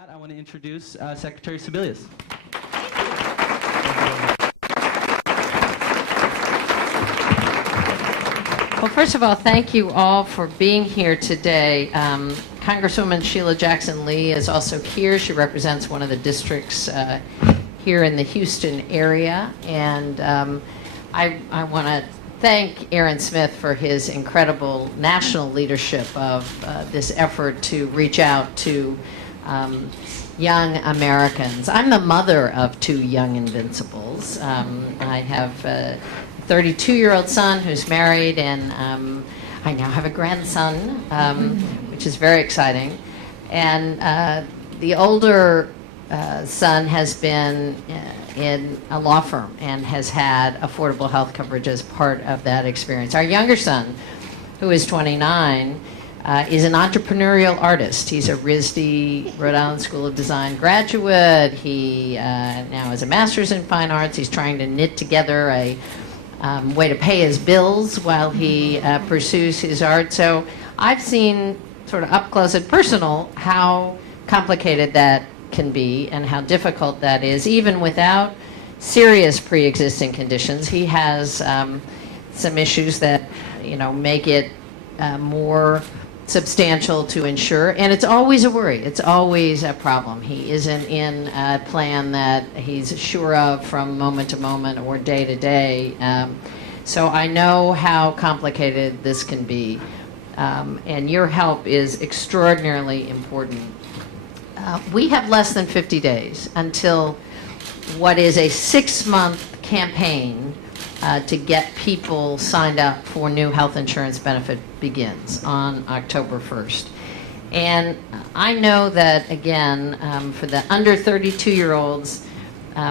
that, I want to introduce Secretary Sebelius. Well, first of all, thank you all for being here today. Congresswoman Sheila Jackson Lee is also here. She represents one of the districts here in the Houston area. And I want to thank Aaron Smith for his incredible national leadership of this effort to reach out to young Americans. I'm the mother of 2 young invincibles. I have a 32-year-old son who's married, and I now have a grandson, which is very exciting. And the older son has been in a law firm and has had affordable health coverage as part of that experience. Our younger son, who is 29, is an entrepreneurial artist. He's a RISD, Rhode Island School of Design graduate. He now has a master's in fine arts. He's trying to knit together a way to pay his bills while he pursues his art. So I've seen sort of up close and personal how complicated that can be and how difficult that is, even without serious pre-existing conditions. He has some issues that, you know, make it more substantial to insure, and it's always a worry. It's always a problem. He isn't in a plan that he's sure of from moment to moment or day to day. So I know how complicated this can be, and your help is extraordinarily important. We have less than 50 days until what is a 6-month campaign to get people signed up for new health insurance benefit begins on October 1st. And I know that, again, for the under 32-year-olds,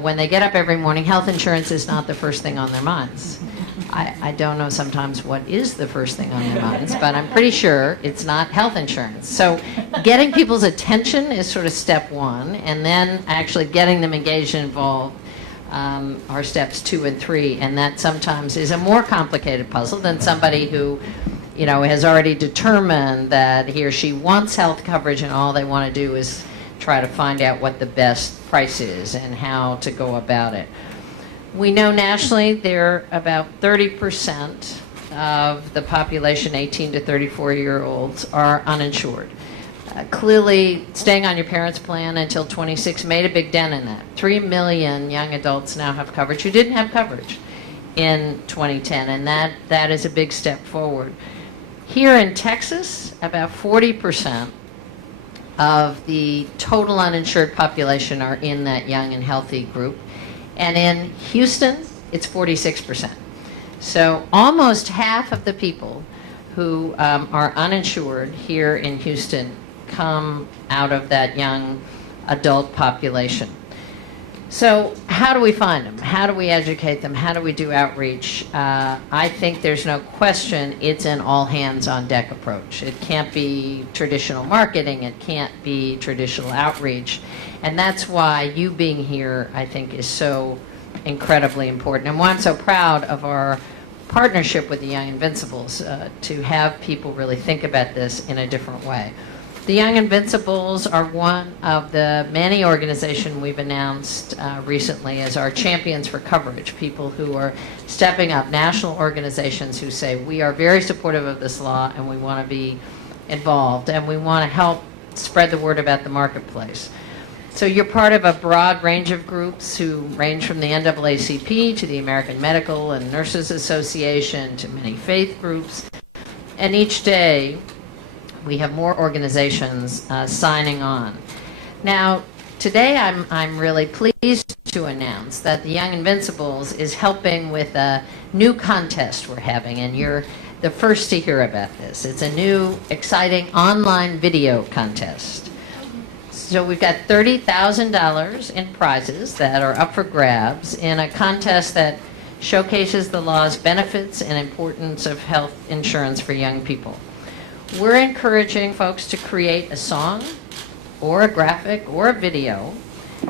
when they get up every morning, health insurance is not the first thing on their minds. I don't know sometimes what is the first thing on their minds, but I'm pretty sure it's not health insurance. So getting people's attention is sort of step 1, and then actually getting them engaged and involved are steps 2 and 3, and that sometimes is a more complicated puzzle than somebody who, you know, has already determined that he or she wants health coverage and all they want to do is try to find out what the best price is and how to go about it. We know nationally there are about 30% of the population 18 to 34-year-olds are uninsured. Clearly, staying on your parents' plan until 26 made a big dent in that. 3 million young adults now have coverage who didn't have coverage in 2010, and that is a big step forward. Here in Texas, about 40% of the total uninsured population are in that young and healthy group. And in Houston, it's 46%. So almost half of the people who are uninsured here in Houston come out of that young adult population. So how do we find them? How do we educate them? How do we do outreach? I think there's no question it's an all-hands-on-deck approach. It can't be traditional marketing. It can't be traditional outreach. And that's why you being here, I think, is so incredibly important. And why I'm so proud of our partnership with the Young Invincibles to have people really think about this in a different way. The Young Invincibles are one of the many organizations we've announced recently as our champions for coverage, people who are stepping up, national organizations who say, we are very supportive of this law and we want to be involved and we want to help spread the word about the marketplace. So you're part of a broad range of groups who range from the NAACP to the American Medical and Nurses Association to many faith groups. And each day, we have more organizations signing on. Now, today I'm really pleased to announce that the Young Invincibles is helping with a new contest we're having, and you're the first to hear about this. It's a new, exciting online video contest. So we've got $30,000 in prizes that are up for grabs in a contest that showcases the law's benefits and importance of health insurance for young people. We're encouraging folks to create a song or a graphic or a video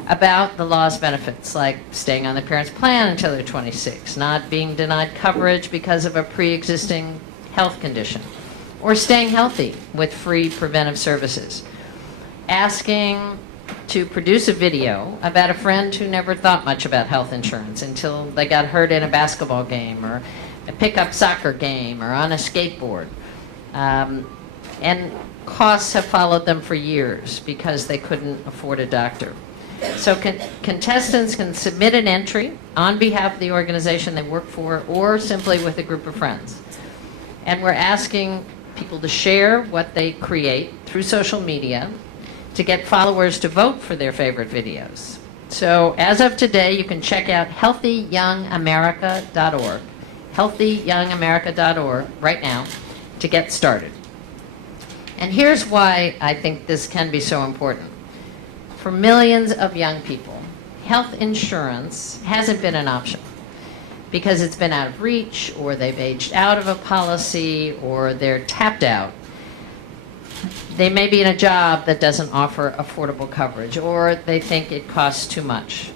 about the law's benefits, like staying on the parent's plan until they're 26, not being denied coverage because of a pre-existing health condition, or staying healthy with free preventive services. Asking to produce a video about a friend who never thought much about health insurance until they got hurt in a basketball game or a pickup soccer game or on a skateboard. And costs have followed them for years because they couldn't afford a doctor. So contestants can submit an entry on behalf of the organization they work for or simply with a group of friends. And we're asking people to share what they create through social media to get followers to vote for their favorite videos. So as of today, you can check out healthyyoungamerica.org, healthyyoungamerica.org right now to get started. And here's why I think this can be so important. For millions of young people, health insurance hasn't been an option because it's been out of reach, or they've aged out of a policy, or they're tapped out. They may be in a job that doesn't offer affordable coverage, or they think it costs too much.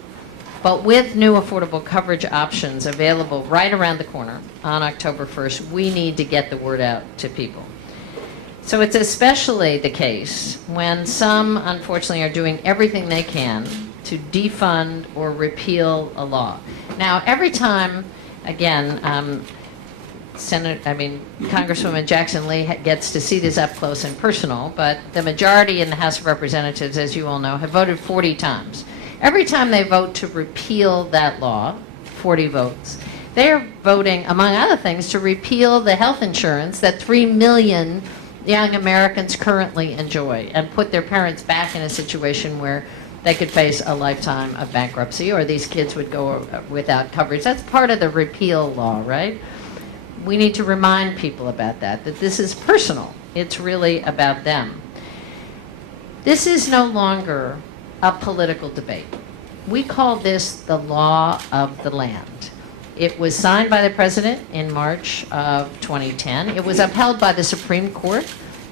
But with new affordable coverage options available right around the corner on October 1st, we need to get the word out to people. So it's especially the case when some, unfortunately, are doing everything they can to defund or repeal a law. Now, every time, again, Congresswoman Jackson Lee gets to see this up close and personal, but the majority in the House of Representatives, as you all know, have voted 40 times. Every time they vote to repeal that law, 40 votes, they are voting, among other things, to repeal the health insurance that 3 million young Americans currently enjoy and put their parents back in a situation where they could face a lifetime of bankruptcy, or these kids would go without coverage. That's part of the repeal law, right? We need to remind people about that this is personal. It's really about them. This is no longer a political debate. We call this the law of the land. It was signed by the president in March of 2010. It was upheld by the Supreme Court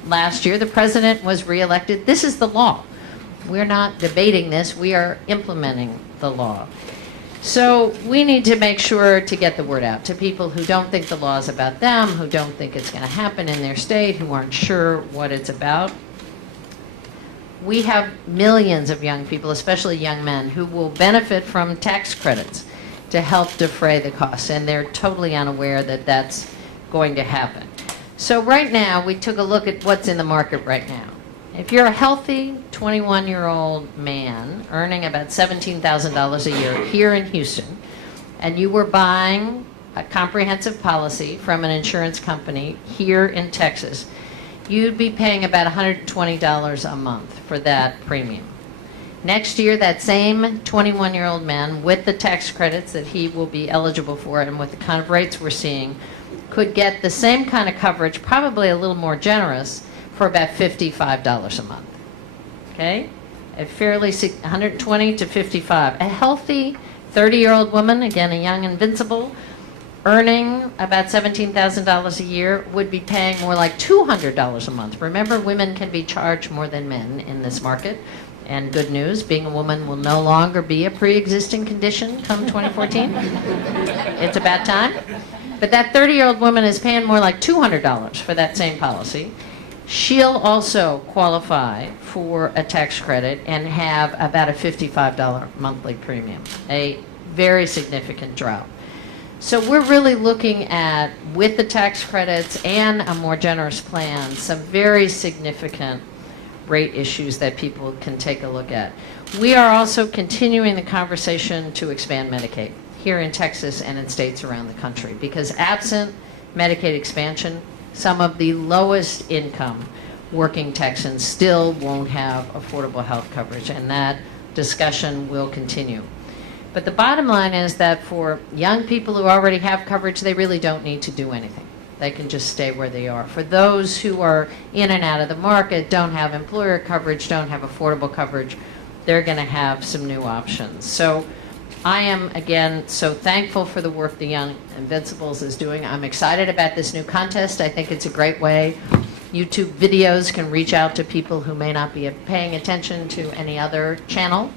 last year. The president was reelected. This is the law. We're not debating this. We are implementing the law. So we need to make sure to get the word out to people who don't think the law is about them, who don't think it's going to happen in their state, who aren't sure what it's about. We have millions of young people, especially young men, who will benefit from tax credits to help defray the costs, and they're totally unaware that that's going to happen. So right now, we took a look at what's in the market right now. If you're a healthy 21-year-old man earning about $17,000 a year here in Houston, and you were buying a comprehensive policy from an insurance company here in Texas, you'd be paying about $120 a month for that premium. Next year, that same 21-year-old man, with the tax credits that he will be eligible for and with the kind of rates we're seeing, could get the same kind of coverage, probably a little more generous, for about $55 a month. Okay? A fairly 120 to 55. A healthy 30-year-old woman, again a young invincible, earning about $17,000 a year would be paying more like $200 a month. Remember, women can be charged more than men in this market. And good news, being a woman will no longer be a pre-existing condition come 2014. It's about time. But that 30-year-old woman is paying more like $200 for that same policy. She'll also qualify for a tax credit and have about a $55 monthly premium, a very significant drop. So we're really looking at, with the tax credits and a more generous plan, some very significant rate issues that people can take a look at. We are also continuing the conversation to expand Medicaid here in Texas and in states around the country, because absent Medicaid expansion, some of the lowest income working Texans still won't have affordable health coverage, and that discussion will continue. But the bottom line is that for young people who already have coverage, they really don't need to do anything. They can just stay where they are. For those who are in and out of the market, don't have employer coverage, don't have affordable coverage, they're going to have some new options. So I am, again, so thankful for the work the Young Invincibles is doing. I'm excited about this new contest. I think it's a great way. YouTube videos can reach out to people who may not be paying attention to any other channel.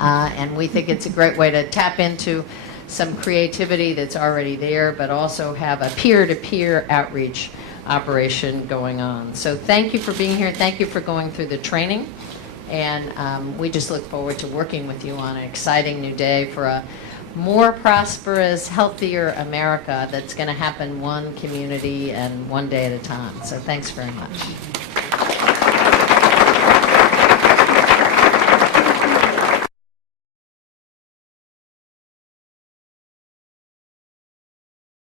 And we think it's a great way to tap into some creativity that's already there, but also have a peer-to-peer outreach operation going on. So thank you for being here. Thank you for going through the training. And we just look forward to working with you on an exciting new day for a more prosperous, healthier America that's going to happen one community and one day at a time. So thanks very much.